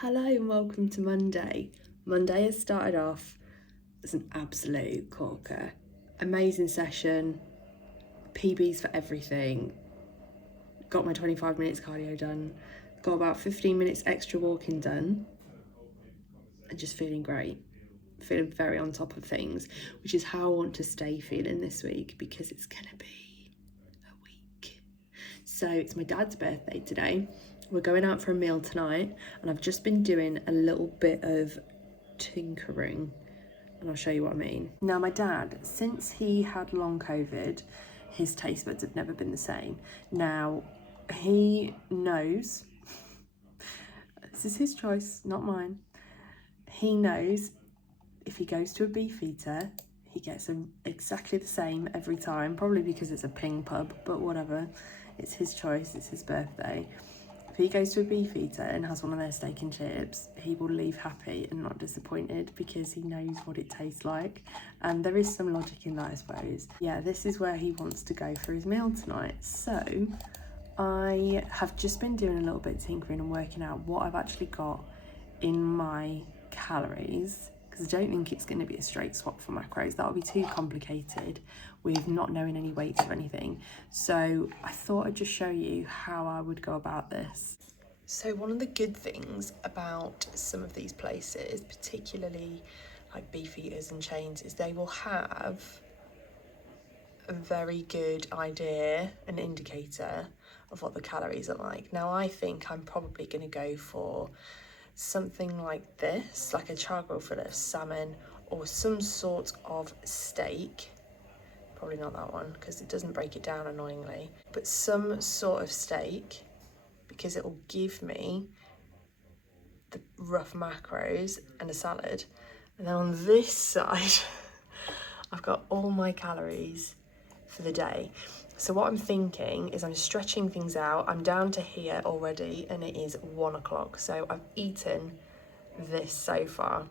Hello and welcome to Monday. Monday has started off as an absolute corker. Amazing session, PBs for everything. Got my 25 minutes cardio done. Got about 15 minutes extra walking done. And just feeling great. Feeling very on top of things, which is how I want to stay feeling this week because it's gonna be a week. So it's my dad's birthday today. We're going out for a meal tonight and I've just been doing a little bit of tinkering and I'll show you what I mean. Now my dad, since he had long COVID, his taste buds have never been the same. Now he knows, this is his choice, not mine. He knows if he goes to a beef eater, he gets them exactly the same every time, probably because it's a ping pub, but whatever. It's his choice, it's his birthday. If he goes to a beef eater and has one of their steak and chips, he will leave happy and not disappointed because he knows what it tastes like. And there is some logic in that, I suppose. Yeah, this is where he wants to go for his meal tonight. So I have just been doing a little bit of tinkering and working out what I've actually got in my calories, because I don't think it's going to be a straight swap for macros. That would be too complicated with not knowing any weights or anything. So I thought I'd just show you how I would go about this. So one of the good things about some of these places, particularly like beef eaters and chains, is they will have a very good idea, an indicator of what the calories are like. Now I think I'm probably going to go for something like this, like a charcoal fillet of salmon or some sort of steak. Probably not that one because it doesn't break it down annoyingly, but some sort of steak because it will give me the rough macros and a salad. And then on this side, I've got all my calories for the day. So what I'm thinking is I'm stretching things out. I'm down to here already and it is 1 o'clock. So I've eaten this so far.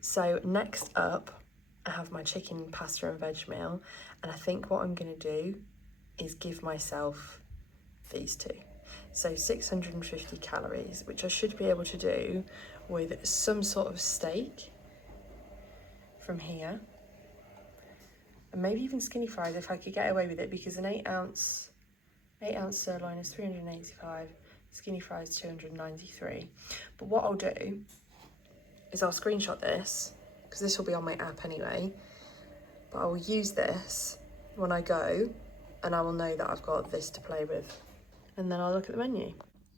So next up, I have my chicken, pasta and veg meal. And I think what I'm gonna do is give myself these two. So 650 calories, which I should be able to do with some sort of steak from here. And maybe even skinny fries if I could get away with it, because an 8 ounce sirloin is 385, skinny fries 293. But what I'll do is I'll screenshot this, because this will be on my app anyway, but I will use this when I go and I will know that I've got this to play with. And then I'll look at the menu.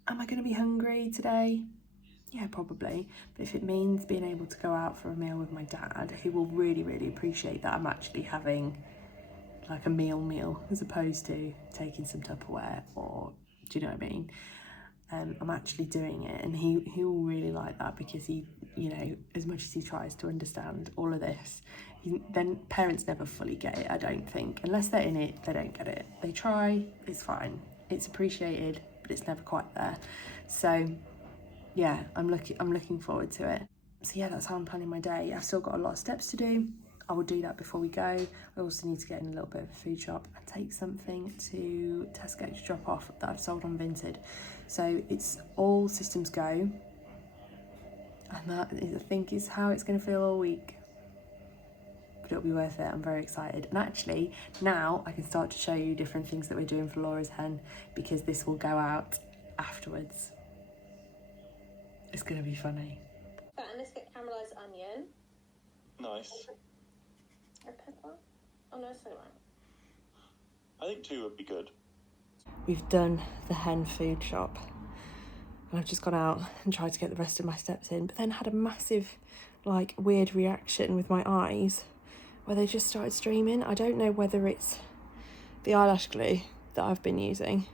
Am I going to be hungry today? Yeah, probably. But if it means being able to go out for a meal with my dad, who will really, really appreciate that I'm actually having like a meal as opposed to taking some Tupperware, or do you know what I mean? I'm actually doing it, and he will really like that, because he, you know, as much as he tries to understand all of this, then parents never fully get it, I don't think. Unless they're in it, they don't get it. They try, it's fine. It's appreciated, but it's never quite there. So yeah, I'm looking forward to it. So yeah, that's how I'm planning my day. I've still got a lot of steps to do. I will do that before we go. I also need to get in a little bit of a food shop and take something to Tesco to drop off that I've sold on Vinted. So it's all systems go. And that is, I think, is how it's going to feel all week. But it'll be worth it. I'm very excited. And actually, now I can start to show you different things that we're doing for Laura's hen, because this will go out afterwards. It's going to be funny. And let's get caramelised onion. Nice. A pepper? Oh no, it's not right. I think 2 would be good. We've done the hen food shop. And I've just gone out and tried to get the rest of my steps in, but then had a massive, like, weird reaction with my eyes where they just started streaming. I don't know whether it's the eyelash glue that I've been using,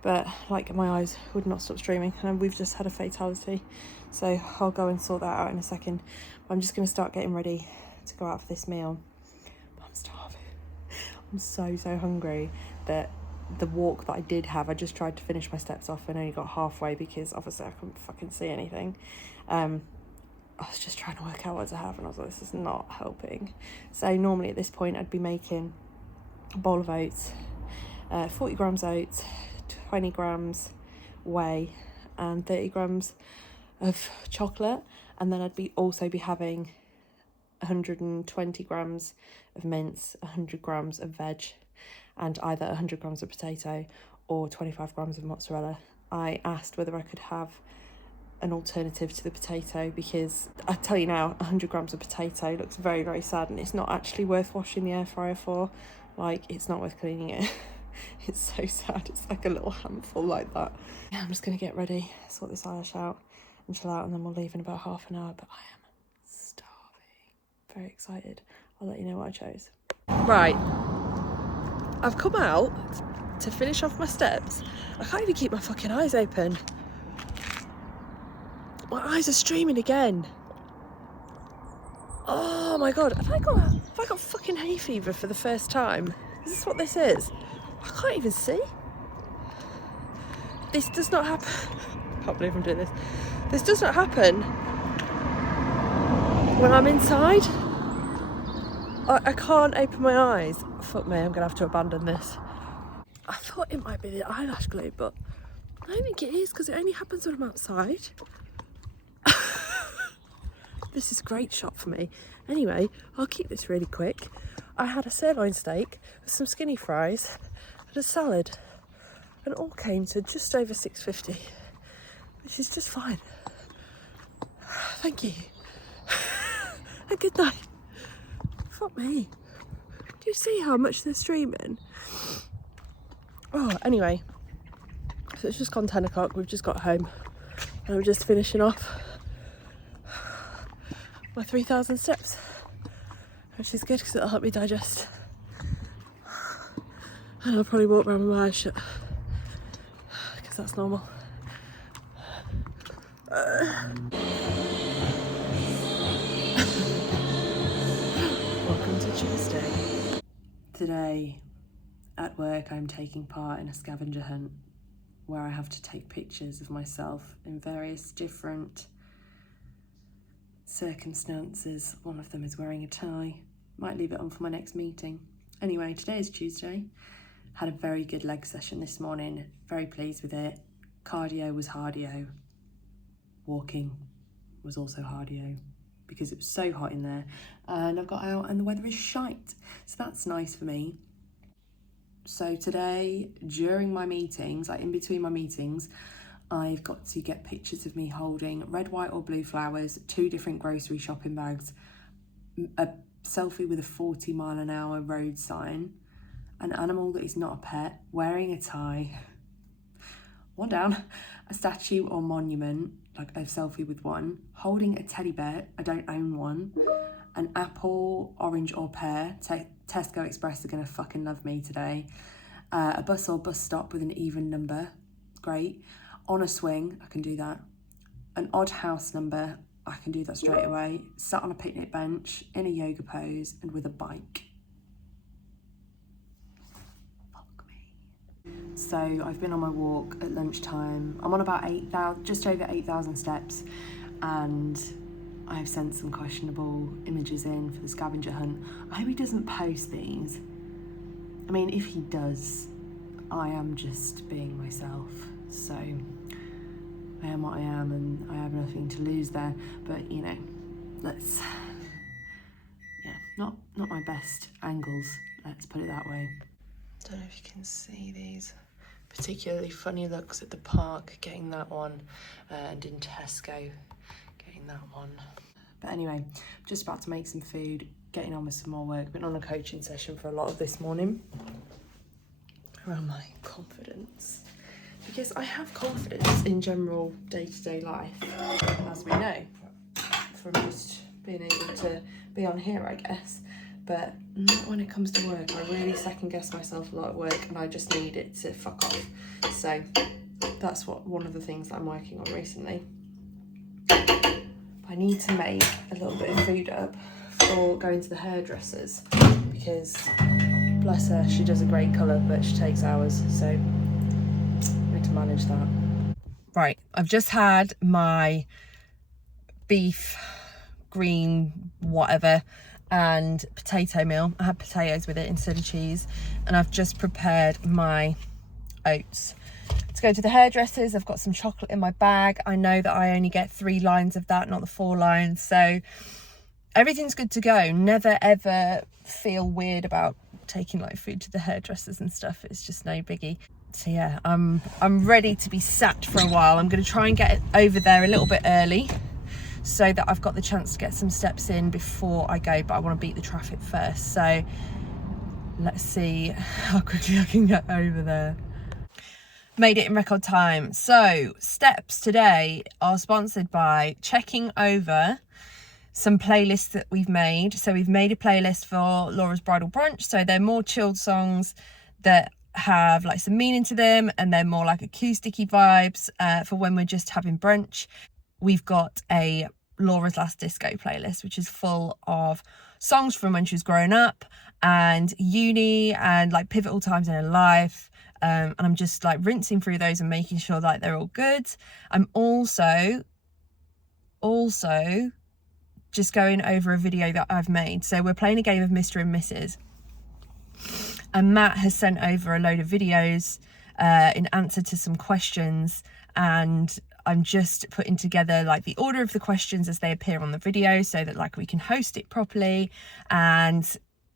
but like my eyes would not stop streaming, and we've just had a fatality. So I'll go and sort that out in a second. But I'm just going to start getting ready to go out for this meal. But I'm starving. I'm so hungry that the walk that I did have, I just tried to finish my steps off and only got halfway because obviously I couldn't fucking see anything. I was just trying to work out what to have, and I was like, this is not helping. So normally at this point I'd be making a bowl of oats, 40 grams oats, 20 grams whey, and 30 grams of chocolate, and then I'd also be having 120 grams of mince, 100 grams of veg, and either 100 grams of potato or 25 grams of mozzarella. I asked whether I could have an alternative to the potato, because I tell you now, 100 grams of potato looks very, very sad, and it's not actually worth washing the air fryer for. Like, it's not worth cleaning it. It's so sad. It's like a little handful like that. Yeah, I'm just gonna get ready, sort this eyelash out and chill out, and then we'll leave in about half an hour. But I am starving. Very excited. I'll let you know what I chose. Right, I've come out to finish off my steps. I can't even keep my fucking eyes open. My eyes are streaming again. Oh my god, have I got fucking hay fever for the first time? Is this what this is? I can't even see. This does not happen. I can't believe I'm doing this. This does not happen when I'm inside. I can't open my eyes. Fuck me, I'm gonna have to abandon this. I thought it might be the eyelash glue, but I don't think it is, because it only happens when I'm outside. This is a great shot for me. Anyway, I'll keep this really quick. I had a sirloin steak with some skinny fries and a salad, and all came to just over £6.50, which is just fine. Thank you. And good night. Fuck me. Do you see how much they're streaming? Oh, anyway, so it's just gone 10 o'clock. We've just got home and I'm just finishing off my 3,000 steps, which is good because it'll help me digest. And I'll probably walk around with my eyes shut, because that's normal. Welcome to Tuesday. Today at work I'm taking part in a scavenger hunt where I have to take pictures of myself in various different circumstances. One of them is wearing a tie. Might leave it on for my next meeting. Anyway, today is Tuesday. Had a very good leg session this morning. Very pleased with it. Cardio was hardio. Walking was also hardio because it was so hot in there. And I've got out and the weather is shite. So that's nice for me. So today, during my meetings, like in between my meetings, I've got to get pictures of me holding red, white or blue flowers, 2 different grocery shopping bags, a selfie with a 40-mile-an-hour road sign, an animal that is not a pet, wearing a tie, one down, a statue or monument, like a selfie with one, holding a teddy bear, I don't own one, an apple, orange or pear, Tesco Express are gonna fucking love me today, a bus or bus stop with an even number, great, on a swing, I can do that, an odd house number, I can do that straight away, sat on a picnic bench, in a yoga pose and with a bike. Fuck me. So I've been on my walk at lunchtime. I'm on about 8,000, just over 8,000 steps, and I've sent some questionable images in for the scavenger hunt. I hope he doesn't post these. I mean, if he does, I am just being myself. So I am what I am and I have nothing to lose there. But, you know, let's, yeah, not my best angles, let's put it that way. Don't know if you can see these particularly funny looks at the park, getting that one, and in Tesco, getting that one. But anyway, just about to make some food, getting on with some more work. Been on a coaching session for a lot of this morning around my confidence, because I have confidence in general day-to-day life, as we know, from just being able to be on here, I guess. But not when it comes to work. I really second guess myself a lot at work, and I just need it to fuck off. So that's one of the things that I'm working on recently. I need to make a little bit of food up for going to the hairdressers, because bless her, she does a great colour, but she takes hours, so I need to manage that. Right, I've just had my beef, green, whatever, and potato meal. I had potatoes with it instead of cheese, and I've just prepared my oats. to go to the hairdressers. I've got some chocolate in my bag. I know that I only get 3 lines of that, not the 4 lines. So everything's good to go. Never ever feel weird about taking like food to the hairdressers and stuff. It's just no biggie. So yeah, I'm ready to be sat for a while. I'm going to try and get over there a little bit early so that I've got the chance to get some steps in before I go, but I want to beat the traffic first. So let's see how quickly I can get over there. Made it in record time. So steps today are sponsored by checking over some playlists that we've made. So we've made a playlist for Laura's Bridal Brunch. So they're more chilled songs that have like some meaning to them, and they're more like acousticy vibes for when we're just having brunch. We've got a Laura's Last Disco playlist, which is full of songs from when she was growing up and uni and like pivotal times in her life. And I'm just like rinsing through those and making sure that they're all good. I'm also just going over a video that I've made. So we're playing a game of Mr. and Mrs. And Matt has sent over a load of videos in answer to some questions, and I'm just putting together like the order of the questions as they appear on the video so that like we can host it properly. And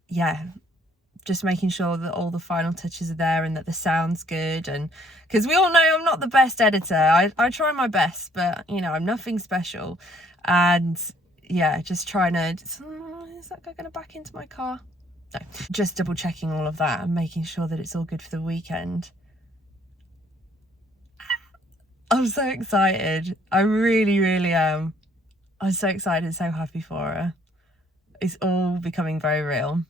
yeah, just making sure that all the final touches are there and that the sound's good. And because we all know I'm not the best editor, I try my best, but you know, I'm nothing special. And yeah, just trying to, is that guy going to back into my car? No, just double checking all of that and making sure that it's all good for the weekend. I'm so excited. I really, really am. I'm so excited, so happy for her. It's all becoming very real.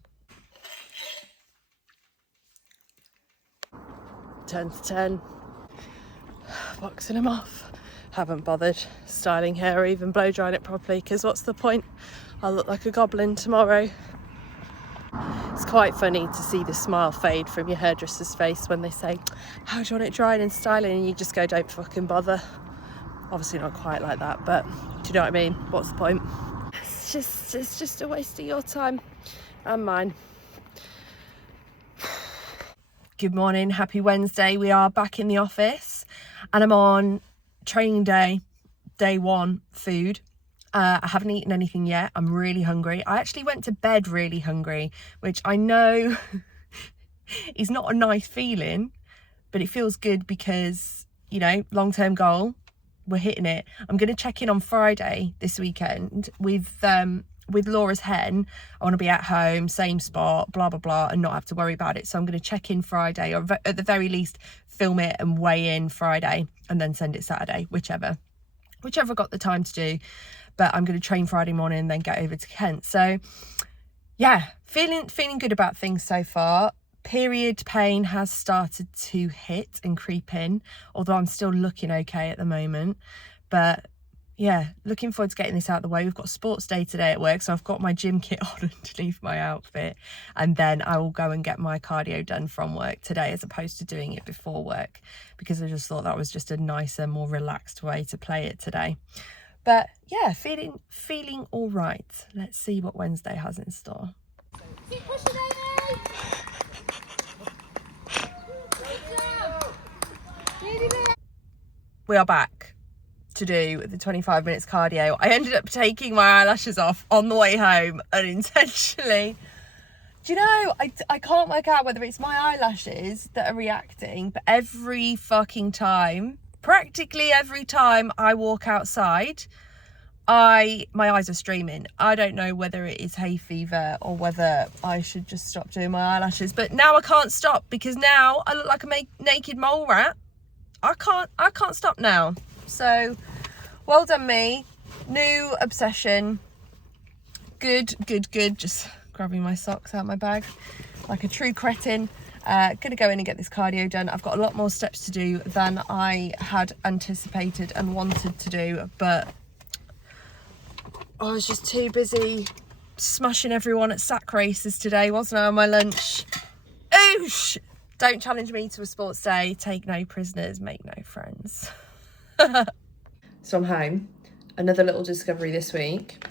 10 to 10. Boxing him off. Haven't bothered styling hair or even blow drying it properly, because what's the point? I'll look like a goblin tomorrow. It's quite funny to see the smile fade from your hairdresser's face when they say, how do you want it drying and styling? And you just go, don't fucking bother. Obviously not quite like that, but do you know what I mean? What's the point? It's just a waste of your time and mine. Good morning, happy Wednesday. We are back in the office and I'm on training day 1 food. I haven't eaten anything yet. I'm really hungry. I actually went to bed really hungry, which I know is not a nice feeling, but it feels good because, you know, long-term goal, we're hitting it. I'm going to check in on Friday this weekend with Laura's hen. I want to be at home, same spot, blah, blah, blah, and not have to worry about it. So I'm going to check in Friday, or at the very least, film it and weigh in Friday and then send it Saturday, whichever I've got the time to do. But I'm going to train Friday morning and then get over to Kent. So yeah, feeling good about things so far. Period pain has started to hit and creep in, although I'm still looking okay at the moment. But yeah, looking forward to getting this out of the way. We've got sports day today at work, so I've got my gym kit on underneath my outfit, and then I will go and get my cardio done from work today as opposed to doing it before work, because I just thought that was just a nicer, more relaxed way to play it today. But yeah, feeling all right. Let's see what Wednesday has in store. Keep pushing, Amy! We are back to do the 25 minutes cardio. I ended up taking my eyelashes off on the way home unintentionally. Do you know, I can't work out whether it's my eyelashes that are reacting, but every fucking time, practically every time I walk outside, my eyes are streaming. I don't know whether it is hay fever or whether I should just stop doing my eyelashes, but now I can't stop because now I look like a naked mole rat. I can't stop now. So well done me. New obsession. Good. Just grabbing my socks out of my bag like a true cretin. Gonna go in and get this cardio done. I've got a lot more steps to do than I had anticipated and wanted to do, but I was just too busy smashing everyone at sack races today, wasn't I, on my lunch? Oosh! Don't challenge me to a sports day. Take no prisoners, make no friends. So I'm home. Another little discovery this week.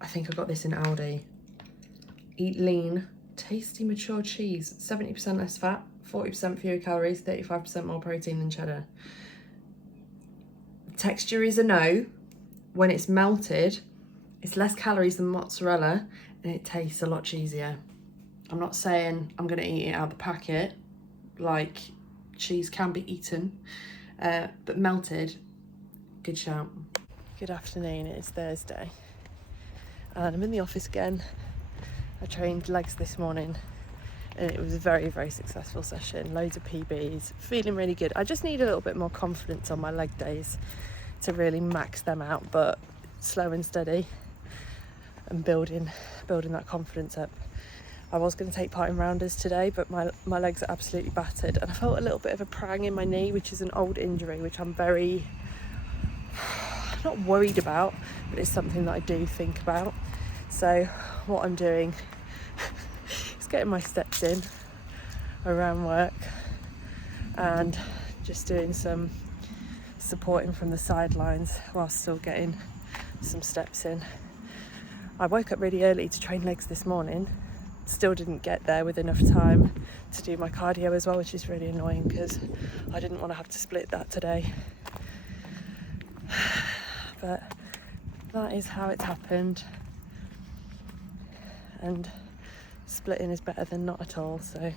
I think I got this in Aldi. Eat lean, tasty mature cheese, 70% less fat. 40% fewer calories, 35% more protein than cheddar. Texture is a no. When it's melted, it's less calories than mozzarella and it tastes a lot cheesier. I'm not saying I'm gonna eat it out of the packet, like cheese can be eaten, but melted, good shout. Good afternoon, it's Thursday and I'm in the office again. I trained legs this morning and it was a very, very successful session. Loads of PBs, feeling really good. I just need a little bit more confidence on my leg days to really max them out, but slow and steady and building that confidence up. I was going to take part in rounders today, but my legs are absolutely battered and I felt a little bit of a prang in my knee, which is an old injury, which I'm very not worried about, but it's something that I do think about. So what I'm doing is getting my steps in around work and just doing some supporting from the sidelines while still getting some steps in. I woke up really early to train legs this morning, still didn't get there with enough time to do my cardio as well, which is really annoying because I didn't want to have to split that today. But that is how it's happened, and splitting is better than not at all, so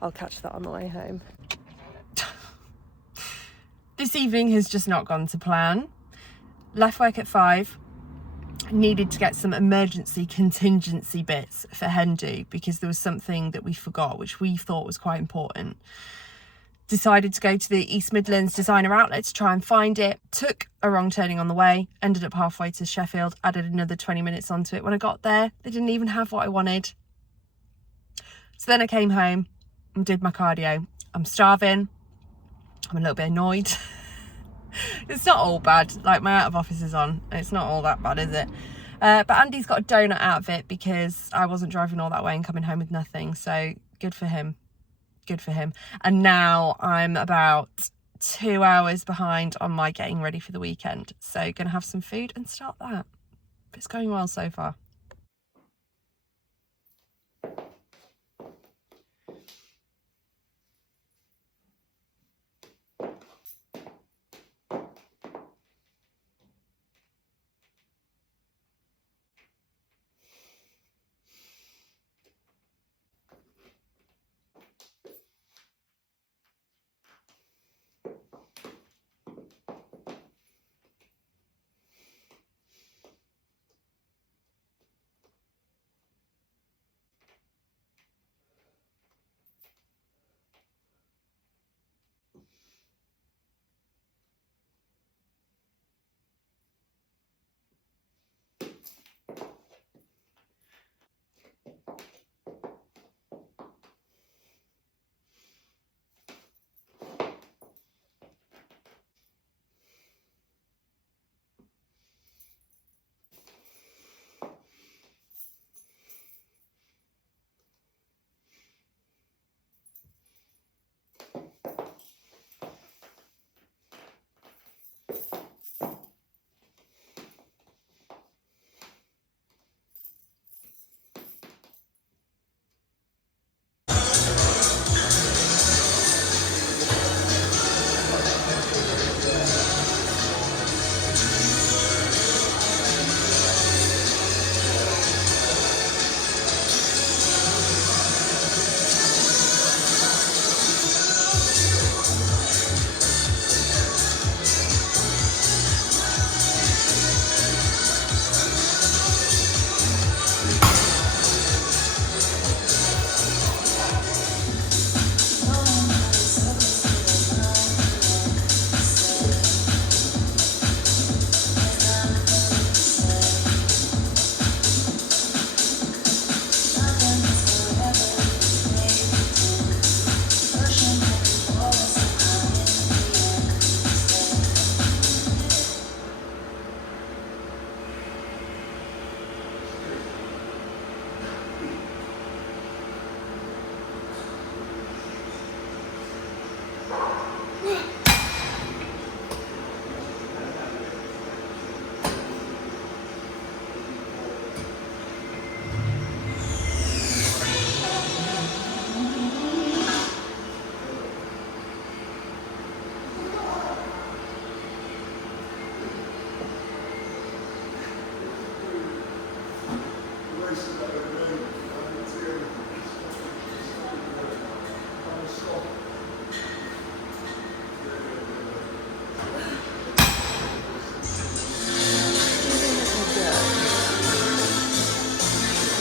I'll catch that on the way home. This evening has just not gone to plan. Left work at 5, needed to get some emergency contingency bits for Hendu because there was something that we forgot, which we thought was quite important. Decided to go to the East Midlands designer outlet to try and find it. Took a wrong turning on the way, ended up halfway to Sheffield, added another 20 minutes onto it. When I got there, they didn't even have what I wanted. So then I came home and did my cardio. I'm starving. I'm a little bit annoyed. It's not all bad, like my out of office is on. It's not all that bad, is it? But Andy's got a donut out of it because I wasn't driving all that way and coming home with nothing. So good for him. Good for him. And now I'm about 2 hours behind on my getting ready for the weekend. So gonna have some food and start that. But it's going well so far.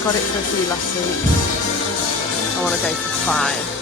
Got it for a few last week. I want to go for 5.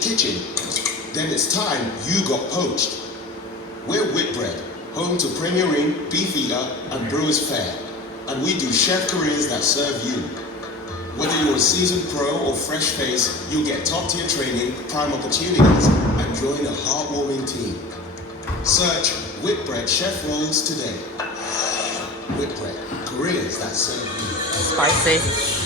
Kitchen, then it's time you got poached. We're Whitbread, home to Premier Inn, Beefeater, and Brewers Fare, and we do chef careers that serve you. Whether you're a seasoned pro or fresh face, you'll get top-tier training, prime opportunities, and join a heartwarming team. Search Whitbread Chef Roles today. Whitbread, careers that serve you. Spicy.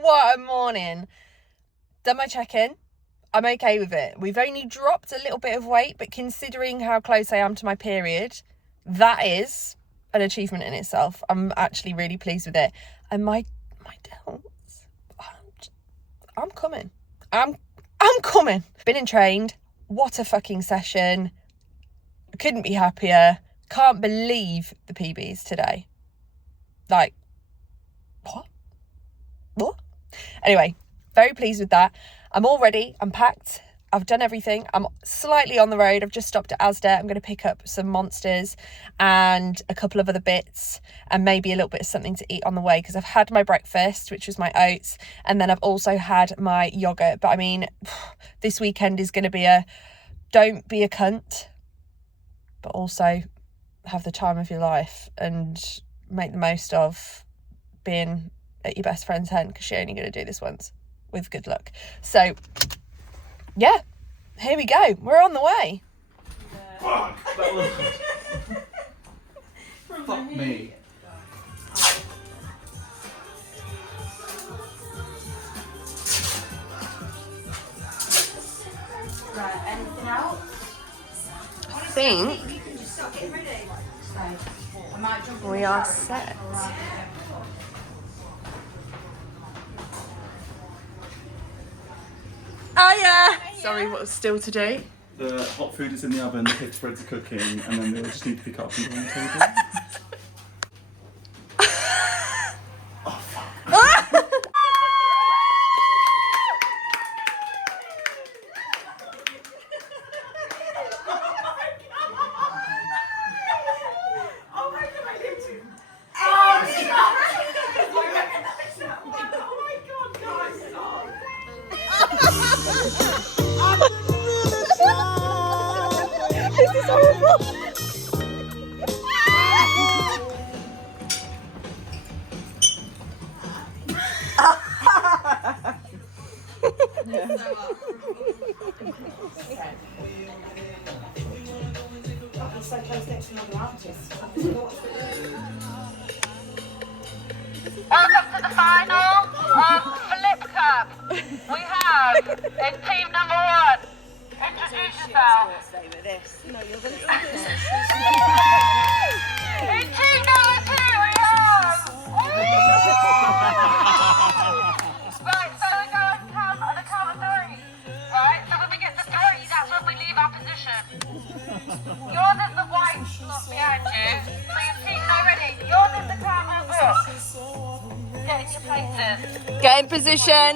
What a morning. Done my check-in. I'm okay with it. We've only dropped a little bit of weight, but considering how close I am to my period, that is an achievement in itself. I'm actually really pleased with it. And my delts, I'm coming. I'm coming. Been and trained. What a fucking session. Couldn't be happier. Can't believe the PBs today. Like, what? Anyway, very pleased with that. I'm all ready. I'm packed. I've done everything. I'm slightly on the road. I've just stopped at Asda. I'm going to pick up some Monsters and a couple of other bits and maybe a little bit of something to eat on the way, because I've had my breakfast, which was my oats, and then I've also had my yogurt. But I mean, this weekend is going to be a don't be a cunt, but also have the time of your life and make the most of being at your best friend's hen, because you're only going to do this once, with good luck. So yeah, here we go. We're on the way. Fuck! That was... Fuck me. Right, anything else? I think You can just start getting ready. So, I might jump in we the are car. set. Oh yeah! Sorry, what was still to do? The hot food is in the oven, the pig spreads are cooking, and then they'll just need to pick up and go on the table. Oh fuck. This is horrible. Welcome to the final of Flip Cup. We have in team number 1. Introduce yourself. In team number 2 we have. Right, so we go on the count of 3. Right, so when we get to 3, that's when we leave our position. Yours is the white slot behind you. So your team's not ready. Yours is the cardboard book. Get in your places. Get in position.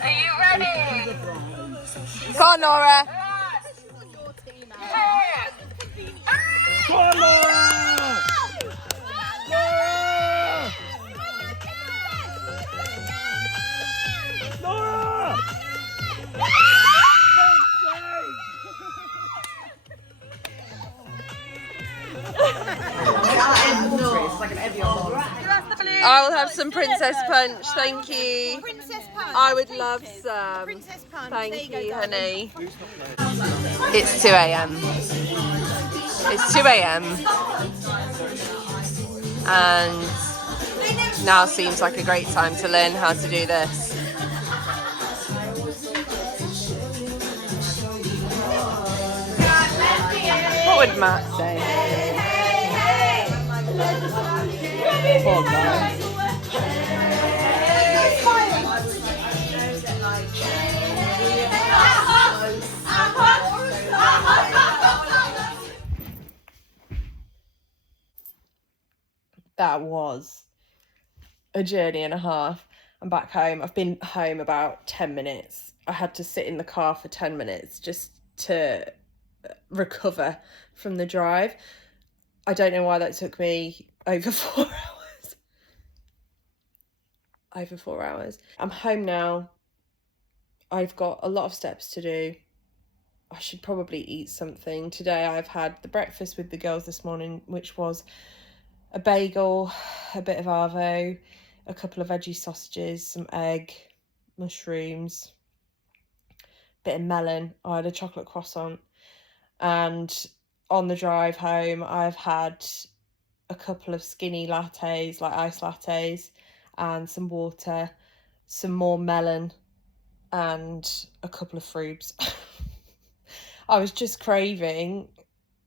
Are you ready? Come on, Nora. 1, 2, 3. Come on, Laura! Laura! Laura! I will have some Princess Punch, thank you. Princess Punch. I would love some. Princess Punch. Thank There you, go, darling. honey. It's 2 a.m. It's 2 a.m. and now seems like a great time to learn how to do this. What would Matt say? Poor guy. That was a journey and a half. I'm back home. I've been home about 10 minutes. I had to sit in the car for 10 minutes just to recover from the drive. I don't know why that took me over 4 hours. Over 4 hours. I'm home now. I've got a lot of steps to do. I should probably eat something. Today I've had the breakfast with the girls this morning, which was a bagel, a bit of arvo, a couple of veggie sausages, some egg, mushrooms, bit of melon. I had a chocolate croissant. And on the drive home, I've had a couple of skinny lattes, like ice lattes, and some water, some more melon, and a couple of fruits. I was just craving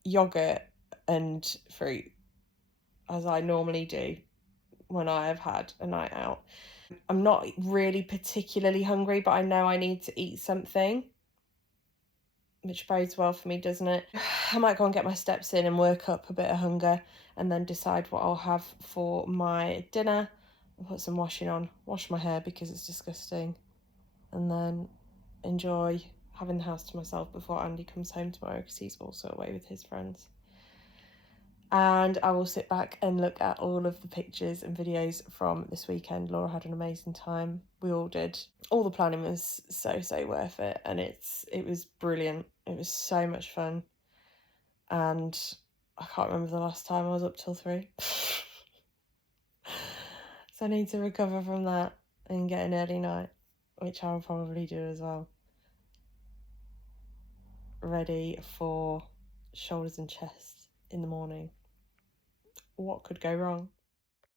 yogurt and fruit, as I normally do when I have had a night out. I'm not really particularly hungry, but I know I need to eat something, which bodes well for me, doesn't it? I might go and get my steps in and work up a bit of hunger and then decide what I'll have for my dinner put some washing on, wash my hair because it's disgusting, and then enjoy having the house to myself before Andy comes home tomorrow because he's also away with his friends. And I will sit back and look at all of the pictures and videos from this weekend. Laura had an amazing time. We all did. All the planning was so worth it, and it was brilliant. It was so much fun. And I can't remember the last time I was up till 3. So I need to recover from that and get an early night, which I'll probably do as well. Ready for shoulders and chest in the morning. What could go wrong?